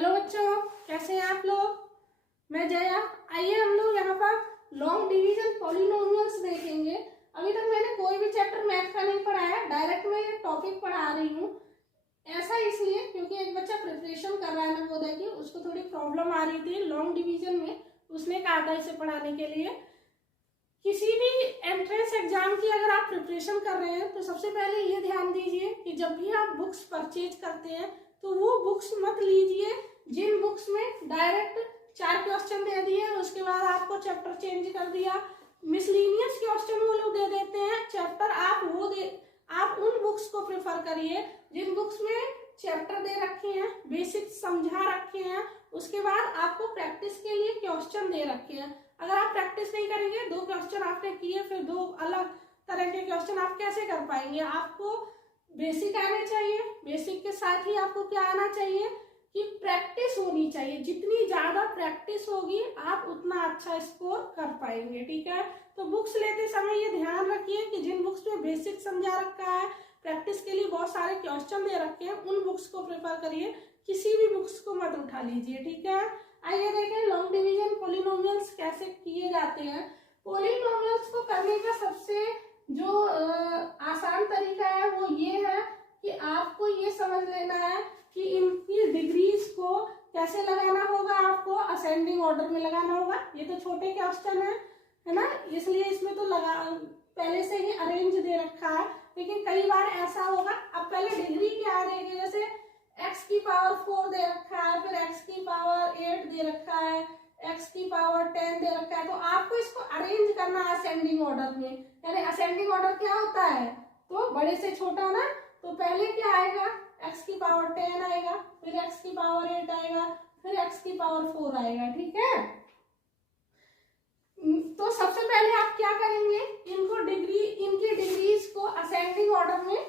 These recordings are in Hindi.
हेलो बच्चों, कैसे हैं आप लोग। मैं जया। आइए हम लोग यहाँ पर लॉन्ग डिवीजन पॉलिनोमियल्स देखेंगे। अभी तक मैंने कोई भी चैप्टर मैथ का नहीं पढ़ाया, डायरेक्ट मैं ये टॉपिक पढ़ा रही हूँ। ऐसा इसलिए क्योंकि एक बच्चा प्रिपरेशन कर रहा है नवोदय की, उसको थोड़ी प्रॉब्लम आ रही थी लॉन्ग डिवीजन में, उसने कहा था इसे पढ़ाने के लिए। किसी भी एंट्रेंस एग्जाम की अगर आप प्रिपरेशन कर रहे हैं तो सबसे पहले ये ध्यान दीजिए कि जब भी आप बुक्स परचेज करते हैं तो वो बुक्स मत लीजिए जिन बुक्स में डायरेक्ट 4 क्वेश्चन दे दिए, उसके बाद आपको चैप्टर चेंज कर दिया, मिसलिनियस क्वेश्चन वो लोग दे देते हैं चैप्टर। आप उन बुक्स को प्रेफर करिए जिन बुक्स में चैप्टर दे रखे हैं, बेसिक समझा रखे हैं, उसके बाद आपको प्रैक्टिस के लिए क्वेश्चन दे रखे हैं। अगर आप प्रैक्टिस नहीं करेंगे, 2 क्वेश्चन आपने किए फिर 2 अलग तरह के क्वेश्चन आप कैसे कर पाएंगे। आपको बेसिक आने चाहिए, बेसिक के साथ ही आपको क्या आना चाहिए कि प्रैक्टिस होनी चाहिए। जितनी ज्यादा प्रैक्टिस होगी आप उतना अच्छा स्कोर कर पाएंगे। ठीक है, तो बुक्स लेते समय ये ध्यान रखिए कि जिन बुक्स में बेसिक समझा रखा है, प्रैक्टिस के लिए बहुत सारे क्वेश्चन दे रखे हैं, उन बुक्स को प्रेफर करिए, किसी भी बुक्स को मत उठा लीजिए। ठीक है, आइए देखें लॉन्ग डिवीजन पॉलिनोमियल्स कैसे किए जाते हैं। पॉलिनोमियल्स को करने का सबसे जो आसान तरीका है वो ये है कि आपको ये समझ लेना है कि इनकी डिग्रीज को कैसे लगाना होगा। आपको असेंडिंग ऑर्डर में लगाना होगा। ये तो छोटे क्वेश्चन है ना, इसलिए इसमें तो पहले से ही अरेंज दे रखा है, लेकिन कई बार ऐसा होगा। अब पहले डिग्री क्या रहेगी, जैसे x की पावर 4 दे रखा है, फिर x की पावर 8 दे रखा है, x की पावर 10 दे रखा है, तो आपको इसको अरेंज करना है असेंडिंग ऑर्डर में। यानी असेंडिंग ऑर्डर क्या होता है, तो बड़े से छोटा ना, तो पहले क्या आएगा, x की पावर 10 आएगा, फिर x की पावर 8 आएगा, फिर x की पावर 4 आएगा। ठीक है, तो सबसे पहले आप क्या करेंगे, इनकी डिग्रीज को असेंडिंग ऑर्डर में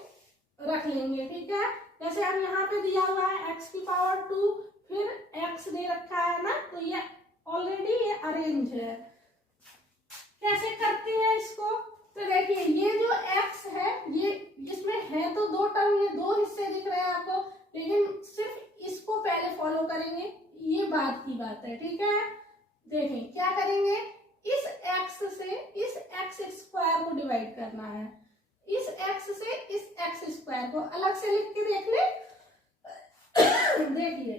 रख लेंगे। ठीक है, जैसे हम यहाँ पे दिया हुआ है x की पावर 2, फिर x दे रखा है ना, तो ये ऑलरेडी ये अरेंज है। कैसे करते हैं इसको, तो देखिए ये जो x है, ये इसमें है तो 2 टर्म, ये 2 हिस्से दिख रहे हैं आपको, लेकिन सिर्फ इसको पहले फॉलो करेंगे, ये बात की बात है। ठीक है, देखें क्या करेंगे, इस x से इस x स्क्वायर को डिवाइड करना है, इस x से इस x स्क्वायर को अलग से लिख के देख ले। देखिए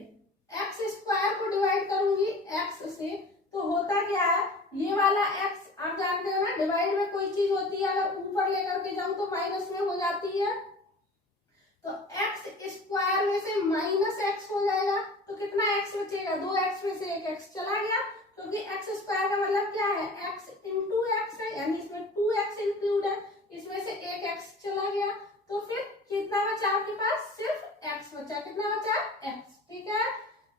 x स्क्वायर को डिवाइड करूंगी x से, तो होता क्या है, ये वाला x आप जानते हो ना, डिवाइड में कोई चीज होती है अगर ऊपर लेकर के जाऊं तो माइनस में हो जाती है, तो x स्क्वायर में से माइनस x हो जाएगा, तो कितना x बचेगा, 2x में से 1x चला गया, क्योंकि x स्क्वायर का मतलब क्या है, x इंटू x है, यानी इसमें 2x इंक्लूड है, इसमें से 1x चला गया, तो फिर कितना बचा आपके पास, सिर्फ x बचा। कितना बचा, x। ठीक है,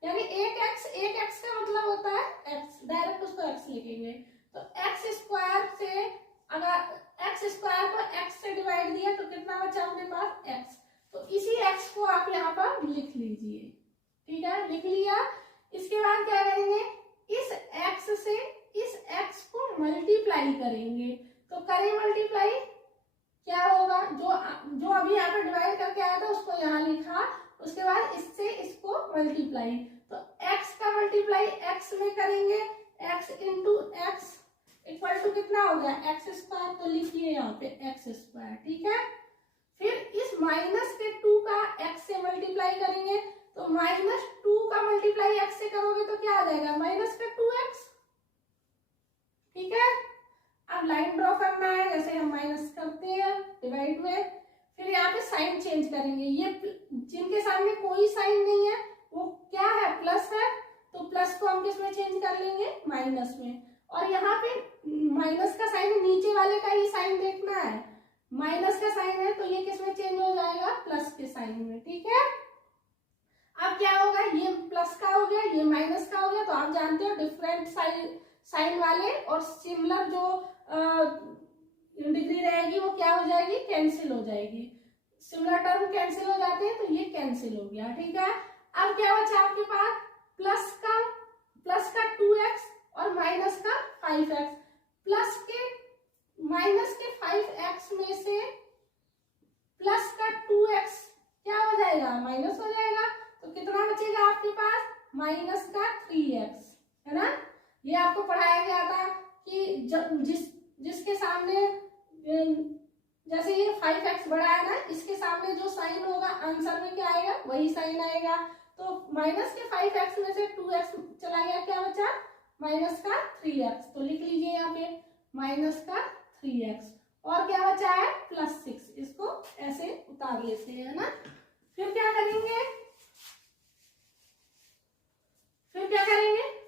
यानी 1x का मतलब होता है x, डायरेक्ट उसको x लिखेंगे, तो x स्क्वायर से अगर x स्क्वायर को x से डिवाइड दिया तो कितना बचा अपने पास, x, तो इसी x को आप यहाँ पर लिख लीजिए। ठीक है, लिख लिया। इसके बाद क्या करेंगे, इस x से इस x को मल्टीप्लाई करेंगे, तो करें मल्टीप्लाई, क्या होगा, जो अभी यहाँ पे डिवाइड करके आया था उसको यहाँ लिखा, उसके बाद इससे इसको मल्टीप्लाई, तो x का मल्टीप्लाई x में करेंगे, x into x equal to कितना हो गया, x स्क्वायर, तो लिखिए यहाँ पे x स्क्वायर। ठीक है, फिर इस माइनस के 2 का x से मल्टीप्लाई करेंगे, तो -2 का मल्टीप्लाई x से करोगे तो क्या आ जाएगा, माइनस का 2x। ठीक है, अब लाइन ड्रॉ करना है, जैसे हम माइनस करते हैं डिवाइड में, फिर यहाँ पे साइन चेंज करेंगे। ये जिनके सामने कोई साइन नहीं है वो क्या है, प्लस है, तो प्लस को हम किस में चेंज कर लेंगे, माइनस में। और यहाँ पे माइनस का साइन, नीचे वाले का ही साइन देखना है, माइनस का साइन है तो ये किस में चेंज हो जाएगा, प्लस के साइन में। ठीक है, अब क्या होगा, ये प्लस का हो गया, ये माइनस का हो गया, तो आप जानते हो डिफरेंट साइन वाले और सिमिलर जो डिग्री रहेगी वो क्या हो जाएगी, कैंसिल हो जाएगी। सिमिलर टर्म कैंसिल हो जाते हैं, तो ये कैंसिल हो गया। ठीक है, अब क्या बचा आपके पास, प्लस का 2x और माइनस का 5x, प्लस के माइनस के 5x में से प्लस का 2x क्या हो जाएगा, माइनस हो जाएगा, तो कितना बचेगा आपके पास, माइनस का 3x, है ना। ये आपको पढ़ाया गया था कि जब जिसके सामने जैसे ये 5x बड़ा है ना, इसके सामने जो साइन होगा आंसर में क्या आएगा, वही साइन आएगा। तो माइनस के 5x में से 2x चला गया, क्या बचा, माइनस का 3x। तो लिख लीजिए यहाँ पे माइनस का 3x, और क्या बचा है +6, इसको ऐसे उतार लेते हैं, है ना। फिर क्या करेंगे,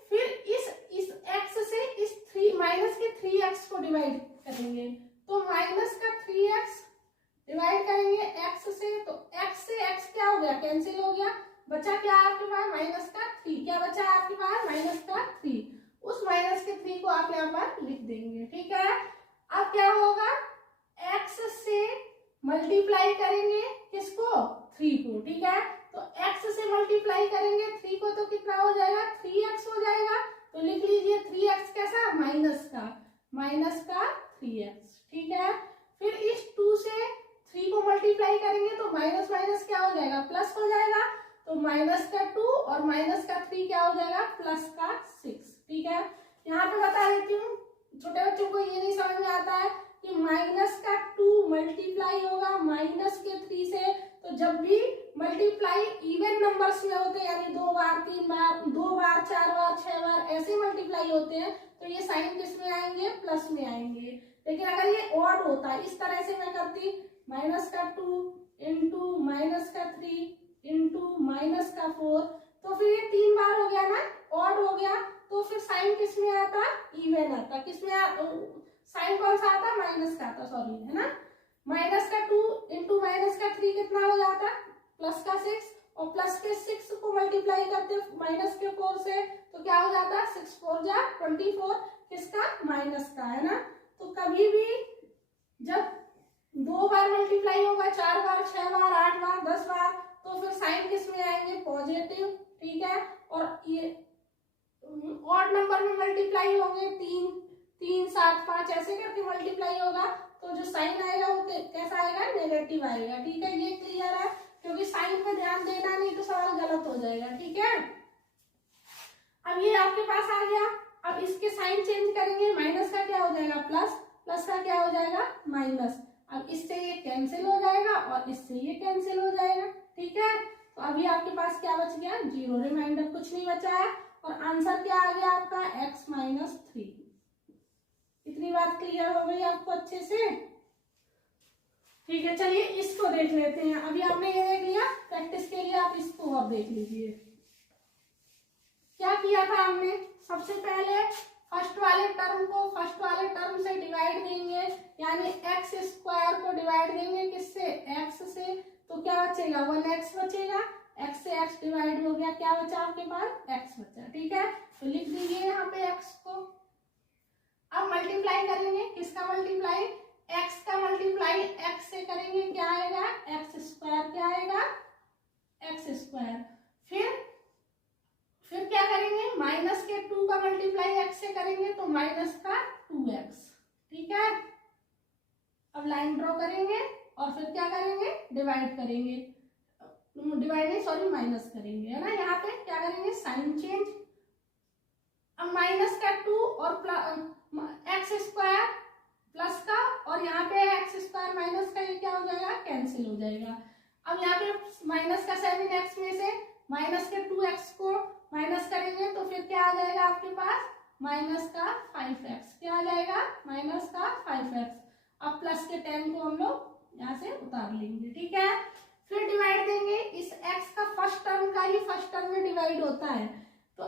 फिर इस x से इस 3 माइनस के 3x को डिवाइड करेंगे। तो माइनस का 3x डिवाइड करेंगे x से, तो x से x क्या हो गया, कैंसिल हो गया, बचा क्या आपके पास माइनस का 3। क्या बचा है आपके पास माइनस का 3, उस माइनस के 3 को आप यहाँ पर लिख देंगे, ठीक है। अब क्या होगा, x से मल्टीप्लाई करेंगे किसको, 3 को, ठीक है। तो x से मल्टीप्लाई करेंगे 3 को, तो कितना हो जाएगा, 3x हो जाएगा। तो लिख लीजिए 3x कैसा, माइनस का 3x, ठीक है। फिर इस 2 से 3 को मल्टीप्लाई करेंगे तो माइनस माइनस क्या हो जाएगा, प्लस हो जाएगा। तो माइनस का 2 और माइनस का 3 क्या हो जाएगा, प्लस का 6, ठीक है। यहाँ पे बता देती हूँ, छोटे बच्चों को ये नहीं समझ में आता है कि माइनस का 2 मल्टीप्लाई होगा माइनस के 3 से। तो जब भी मल्टीप्लाई इवन नंबर्स में होते हैं, यानी 2 बार 3 बार 2 बार 4 बार 6 बार ऐसे मल्टीप्लाई होते हैं, तो ये साइन किस में आएंगे, प्लस में आएंगे। लेकिन अगर ये ऑड होता है, इस तरह से मैं करती माइनस का 2 इंटू माइनस का 3 इंटू माइनस का 4, तो फिर ये 3 बार हो गया ना, ऑड हो गया। तो फिर साइन किस में आता, इवन आता। किस में साइन कौन सा आता, माइनस का आता, सॉरी, है ना। माइनस का 2 इंटू माइनस का 3 कितना हो जाता, प्लस का 6, और प्लस के 6 को मल्टीप्लाई करते माइनस के 4 से, तो क्या हो जाता, 6 4 जा 24, किसका, माइनस का, है ना। तो कभी भी जब 2 बार मल्टीप्लाई होगा, 4 बार 6 बार 8 बार 10 बार, तो फिर साइन किस में आएंगे, पॉजिटिव, ठीक है। और ये ऑड नंबर में मल्टीप्लाई होंगे, 3 3 7 5 ऐसे करके मल्टीप्लाई होगा, तो जो साइन आएगा वो कैसा आएगा, नेगेटिव आएगा, ठीक है। ये क्लियर है, क्योंकि साइन पे ध्यान देना नहीं तो सवाल गलत हो जाएगा, ठीक है। अब ये आपके पास आ गया, अब इसके साइन चेंज करेंगे, माइनस का क्या हो जाएगा, प्लस, प्लस का क्या हो जाएगा, माइनस। अब इससे ये कैंसिल हो जाएगा और इससे ये कैंसिल हो जाएगा, ठीक है। तो अभी आपके पास क्या बच गया, 0, रिमाइंडर, कुछ नहीं बचा है। और आंसर क्या आ गया आपका, x माइनस 3। इतनी बात क्लियर हो गई आपको अच्छे से, ठीक है। चलिए इसको देख लेते हैं। अभी आपने ये देख लिया, प्रैक्टिस के लिए आप इसको और देख लीजिए। क्या किया था हमने, सबसे पहले फर्स्ट वाले टर्म को फर्स्ट वाले टर्म से डिवाइड देंगे, यानी x स्क्वायर को डिवाइड देंगे किससे, x से। तो क्या बचेगा, 1x बचेगा, x से x डिवाइड हो गया, क्या बचा आपके पास, x बचा, ठीक है। तो लिख दीजिए यहाँ पे x को। अब मल्टीप्लाई करेंगे, किसका मल्टीप्लाई, x का मल्टीप्लाई x से करेंगे, क्या आएगा, x स्क्वायर, क्या आएगा, x स्क्वायर। फिर क्या करेंगे, माइनस के 2 का मल्टीप्लाई x से करेंगे, तो माइनस का 2x, ठीक है। अब लाइन ड्रॉ करेंगे और फिर क्या करेंगे, डिवाइड करेंगे, डिवाइड नहीं सॉरी माइनस करेंगे, है ना। यहाँ पे क्या करेंगे, साइन चेंज। अब माइनस का 2 और एक्स स्क्वायर प्लस का, और यहाँ पे एक्स स्क्वायर माइनस का, ये क्या हो जाएगा, कैंसिल हो जाएगा। अब यहाँ पे माइनस का 7x में से माइनस के 2x को माइनस करेंगे, तो फिर क्या आ जाएगा आपके पास, माइनस का 5x, क्या आ जाएगा, माइनस का 5x। अब प्लस के 10 को हम लोग यहाँ से उतार लेंगे, ठीक है। फिर डिवाइड देंगे, इस x का फर्स्ट टर्म का ही फर्स्ट टर्म में डिवाइड होता है, तो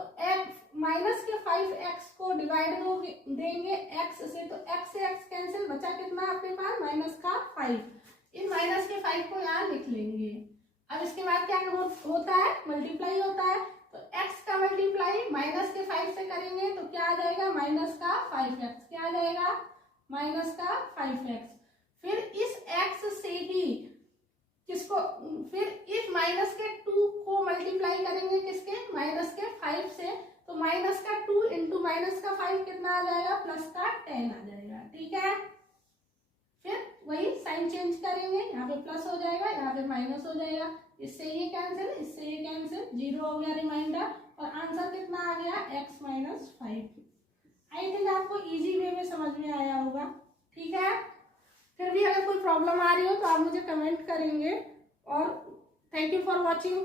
माइनस के 5x को डिवाइड देंगे x से, तो x से x कैंसिल, बचा कितना आपके पास, माइनस का 5। इन माइनस के 5 को यहाँ लिख लेंगे। अब इसके बाद क्या होता है, मल्टीप्लाई होता है, तो x का मल्टीप्लाई माइनस के 5 से करेंगे, तो क्या आ जाएगा, माइनस का 5x, क्या आ जाएगा, माइनस का 5x। फिर इस x से ही किसको, फिर इस माइनस के 2 को मल्टीप्लाई करेंगे किसके, माइनस के 5 से, तो माइनस का 2 इंटू माइनस का 5 कितना आ जाएगा, प्लस का 10 आ जाएगा, ठीक है। फिर वही साइन चेंज करेंगे, यहाँ पे प्लस हो जाएगा, यहाँ पे माइनस हो जाएगा, इससे ये कैंसिल, इससे ये कैंसिल, 0 हो गया रिमाइंडर, और आंसर कितना आ गया x माइनस 5। आई थिंक आपको इजी वे में समझ में आया होगा। ठीक है, फिर भी अगर कोई प्रॉब्लम आ रही हो तो आप मुझे कमेंट करेंगे। और थैंक यू फॉर वॉचिंग।